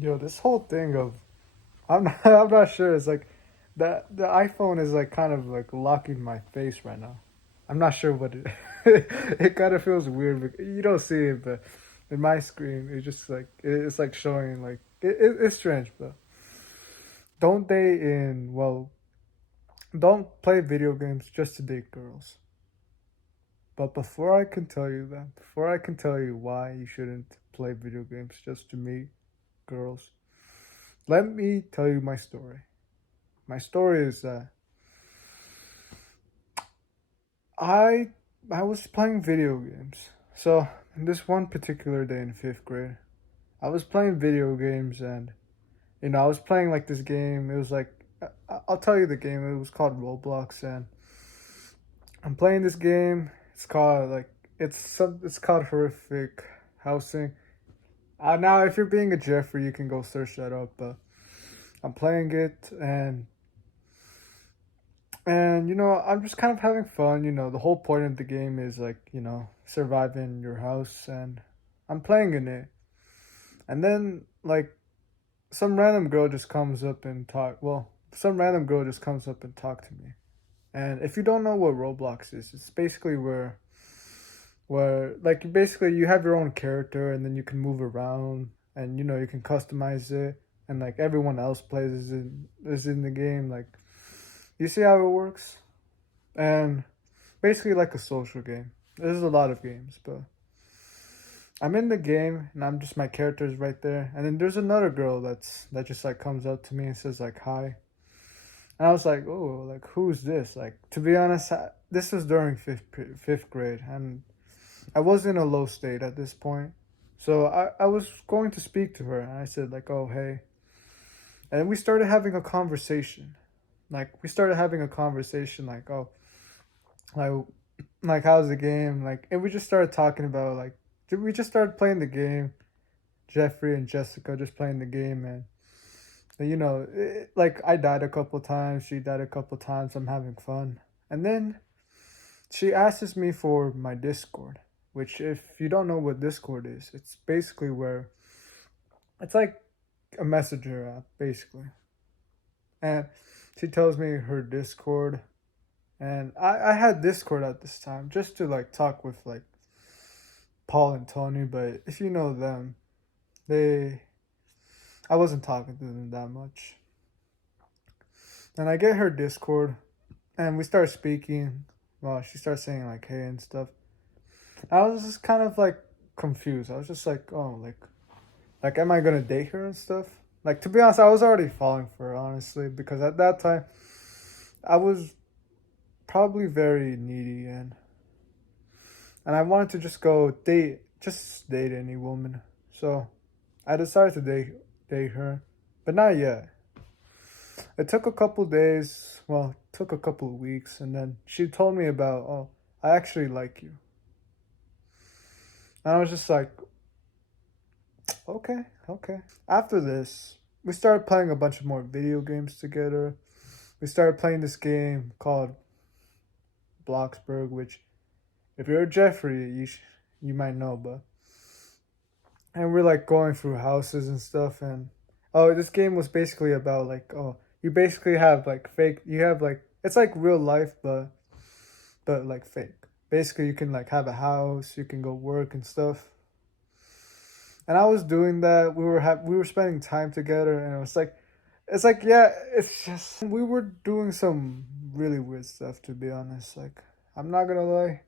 Yo, this whole thing of I'm not sure. It's like the iPhone is like kind of like locking my face right now. I'm not sure what it it kind of feels weird. You don't see it, but in my screen, it's just like it's like showing like it's strange. But don't date in well, don't play video games just to date girls. But before I can tell you why you shouldn't play video games just to meet girls, let me tell you my story. My story is that I I was playing video games. So this one particular day in fifth grade, I was playing video games and I was playing like this game. It was like I'll tell you the game. It was called Roblox, and I'm playing this game. It's called like it's called Horrific Housing. Now if you're being a Jeffrey, you can go search that up. But I'm playing it, and I'm just kind of having fun. The whole point of the game is like surviving your house, and I'm playing in it. And then like some random girl just comes up and talk. Well, some random girl just comes up and talk to me. And if you don't know what Roblox is, it's basically where like basically you have your own character, and then you can move around, and you can customize it, and like everyone else plays is in the game. Like, you see how it works? And basically like a social game. There's a lot of games, but I'm in the game and I'm just my character's right there. And then there's another girl that just like comes up to me and says like hi. And I was like, oh, like who's this? Like, to be honest, this was during fifth grade, and I was in a low state at this point. So I was going to speak to her, and I said like, oh hey, and we started having a conversation. Like, oh, like how's the game, like, and we just started talking about like we just started playing the game. Jeffrey and Jessica just playing the game, and like I died a couple times, she died a couple times, I'm having fun. And then she asks me for my Discord, which, if you don't know what Discord is, it's basically where it's like a messenger app basically. And she tells me her Discord, and I had Discord at this time just to like talk with like Paul and Tony, but if you know them, they I wasn't talking to them that much. And I get her Discord, and we start speaking. Well, she starts saying like hey and stuff. I was just kind of like confused. I was just like, oh, like am I gonna date her and stuff? Like, to be honest, I was already falling for her, honestly, because at that time I was probably very needy, and I wanted to just go just date any woman. So I decided to date her, but not yet. It took a couple days. Well, it took a couple of weeks, and then she told me about, oh, I actually like you. And I was just like, okay, okay. After this, we started playing a bunch of more video games together. We started playing this game called Bloxburg, which, if you're a Jeffrey, you might know, but and we're like going through houses and stuff. And oh, this game was basically about like, oh, you basically have like fake, you have like, it's like real life, but like fake. Basically, you can like have a house, you can go work and stuff. And I was doing that. We were spending time together, and it's like yeah, it's just we were doing some really weird stuff, to be honest. Like, I'm not gonna lie,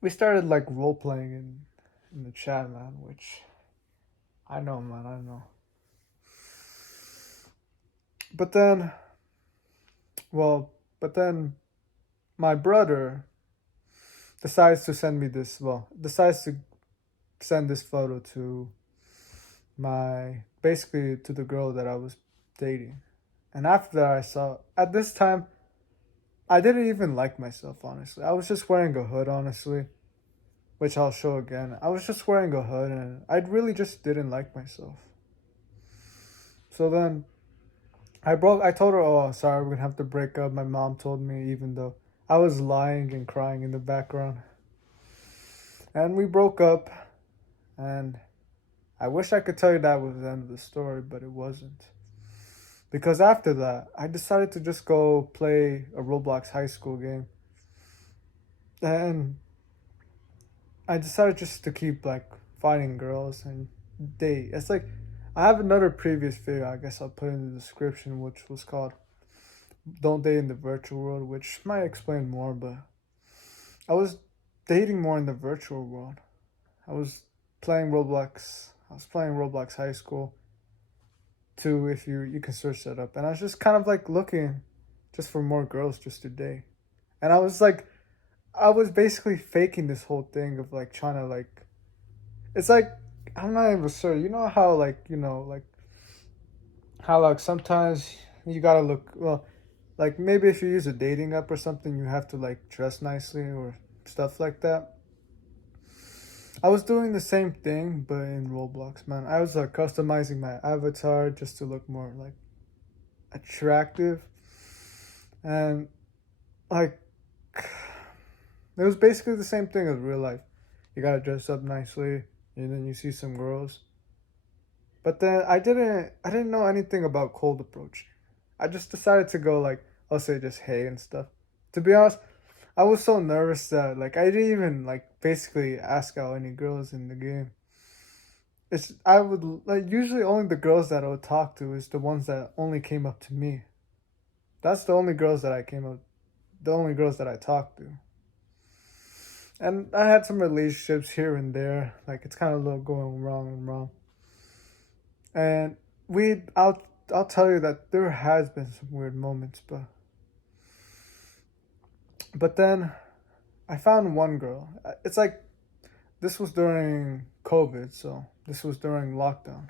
we started like role playing in the chat, man. Which I know, man, I know. But then, well, but then my brother decides to send me this. Well, decides to send this photo to my basically to the girl that I was dating. And after that, I saw at this time I didn't even like myself, honestly. I was just wearing a hood, honestly, which I'll show again. I was just wearing a hood, and I really just didn't like myself. So then I told her, oh, sorry, we're gonna have to break up. My mom told me, even though I was lying and crying in the background. And we broke up, and I wish I could tell you that was the end of the story, but it wasn't. Because after that, I decided to just go play a Roblox high school game. And I decided just to keep like finding girls and date. It's like I have another previous video, I guess I'll put in the description, which was called Don't Date in the Virtual World, which might explain more, but I was dating more in the virtual world. I was playing Roblox. I was playing Roblox High School too, if you can search that up. And I was just kind of like looking just for more girls just to date. And I was basically faking this whole thing of like trying to like it's like I'm not even sure. You know how like like how like sometimes you gotta look well, like maybe if you use a dating app or something, you have to like dress nicely or stuff like that. I was doing the same thing, but in Roblox, man. I was like customizing my avatar just to look more like attractive, and like it was basically the same thing as real life. You gotta dress up nicely, and then you see some girls. But then I didn't know anything about cold approach. I just decided to go like I'll say just hey and stuff. To be honest, I was so nervous that like I didn't even like basically ask out any girls in the game. It's I would like usually only the girls that I would talk to is the ones that only came up to me. That's the only girls that I came up, the only girls that I talked to. And I had some relationships here and there. Like it's kind of a little going wrong and wrong. And we, I'll tell you that there has been some weird moments, but then I found one girl. It's like this was during COVID, so this was during lockdown.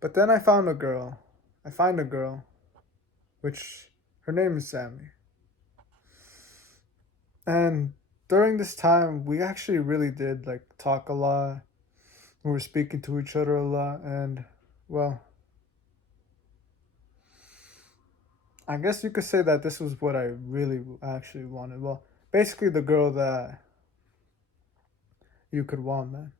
But then I found a girl. I find a girl, which her name is Sammy. And during this time, we actually really did like talk a lot. We were speaking to each other a lot, and well, I guess you could say that this was what I really actually wanted. Well, basically the girl that you could want, man.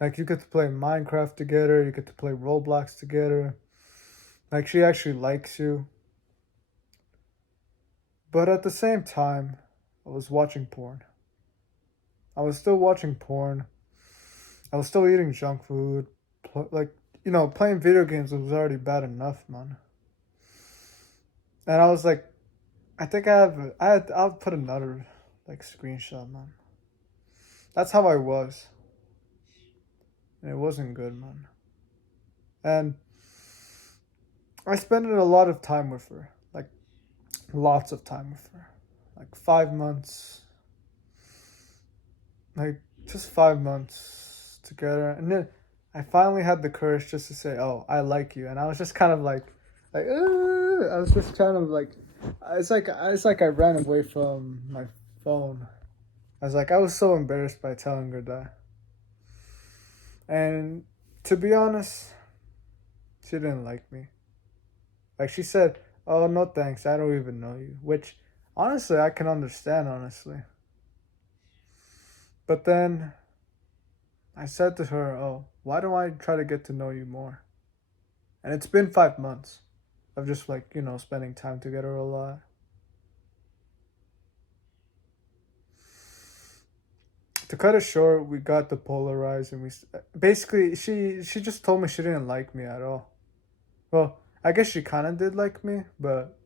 Like you get to play Minecraft together, you get to play Roblox together. Like she actually likes you. But at the same time, I was watching porn. I was still watching porn. I was still eating junk food. Like, playing video games was already bad enough, man. And I was like, I think I'll put another like screenshot, man. That's how I was. And it wasn't good, man. And I spent a lot of time with her. Like lots of time with her. Like 5 months. Like just 5 months together. And then I finally had the courage just to say, "Oh, I like you." And I was just kind of like I was just kind of like it's like I ran away from my phone. I was so embarrassed by telling her that. And to be honest, she didn't like me. Like she said, "Oh, no thanks. I don't even know you." Which honestly, I can understand honestly. But then I said to her, "Oh, why don't I try to get to know you more?" And it's been 5 months of just like, spending time together a lot. To cut it short, we got depolarized and basically she just told me she didn't like me at all. Well, I guess she kind of did like me, but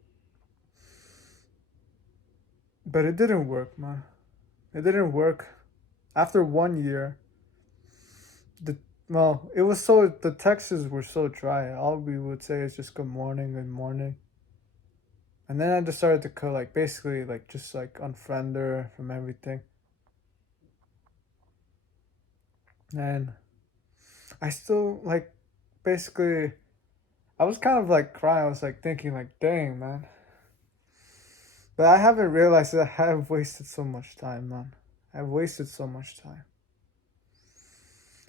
it didn't work, man. It didn't work. After 1 year, the it was the texts were so dry. All we would say is just good morning. And then I just started to like basically like just like unfriend her from everything. And I still like basically I was kind of like crying. I was like thinking like, dang, man. But I haven't realized that I have wasted so much time, man. I've wasted so much time.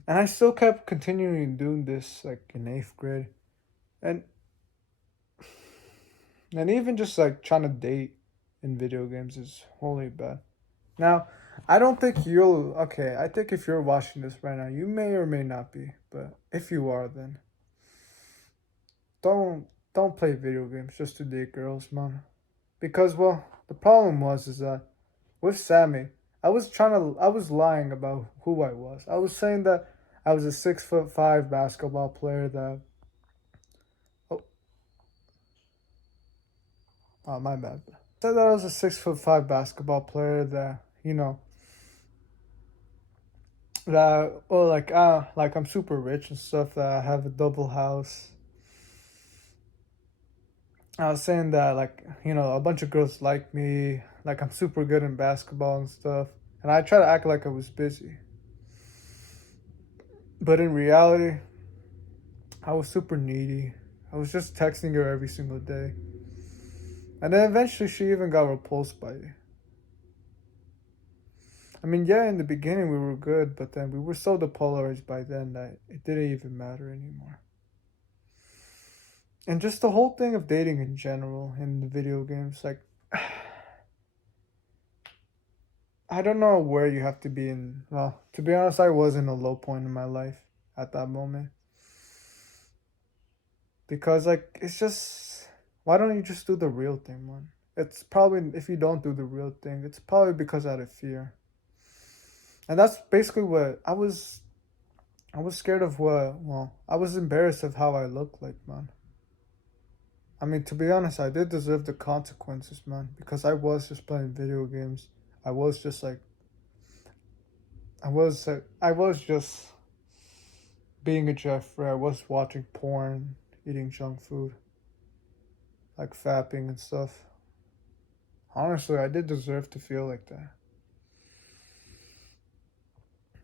And I still kept continuing doing this like in 8th grade. And even just like trying to date in video games is wholly bad. Now, I don't think you'll. Okay, I think if you're watching this right now, you may or may not be. But if you are, then don't don't play video games just to date girls, man. Because well, the problem is that with Sammy, I was lying about who I was. I was saying that I was a 6'5" basketball player that. Oh, oh my bad. Said that I was a 6'5" basketball player that that like I'm super rich and stuff, that I have a double house. I was saying that like a bunch of girls like me, like I'm super good in basketball and stuff, and I try to act like I was busy, but in reality I was super needy. I was just texting her every single day, and then eventually she even got repulsed by it. I mean, yeah, in the beginning we were good, but then we were so depolarized by then that it didn't even matter anymore. And just the whole thing of dating in general in the video games, like, I don't know where you have to be in. Well, to be honest, I was in a low point in my life at that moment. Because, like, it's just, why don't you just do the real thing, man? It's probably, if you don't do the real thing, it's probably because out of fear. And that's basically what I was scared of well, I was embarrassed of how I looked like, man. I mean, to be honest, I did deserve the consequences, man, because I was just playing video games. I was just like, I was just being a Jeffrey. I was watching porn, eating junk food, like fapping and stuff. Honestly, I did deserve to feel like that.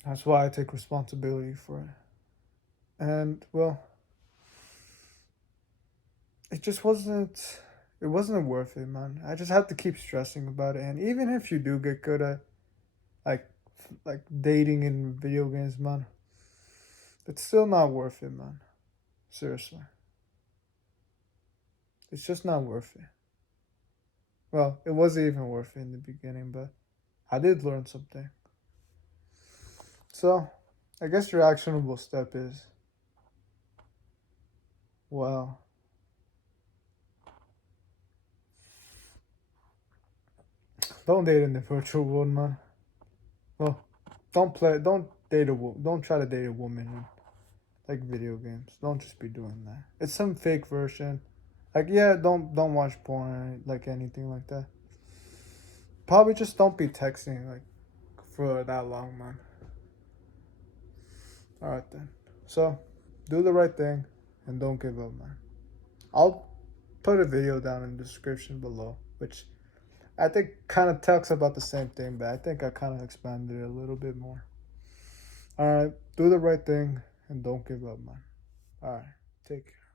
That's why I take responsibility for it. And well, it just wasn't. It wasn't worth it, man. I just had to keep stressing about it. And even if you do get good at like like dating in video games, man, it's still not worth it, man. Seriously, it's just not worth it. Well, it wasn't even worth it in the beginning, but I did learn something. So, I guess your actionable step is, well, don't date in the virtual world, man. Well, don't date don't try to date a woman in like video games. Don't just be doing that. It's some fake version. Like yeah, don't watch porn like anything like that. Probably just don't be texting like for that long, man. All right then. So, do the right thing and don't give up, man. I'll put a video down in the description below, which I think kind of talks about the same thing, but I think I kind of expanded it a little bit more. All right, do the right thing and don't give up, man. All right, take care.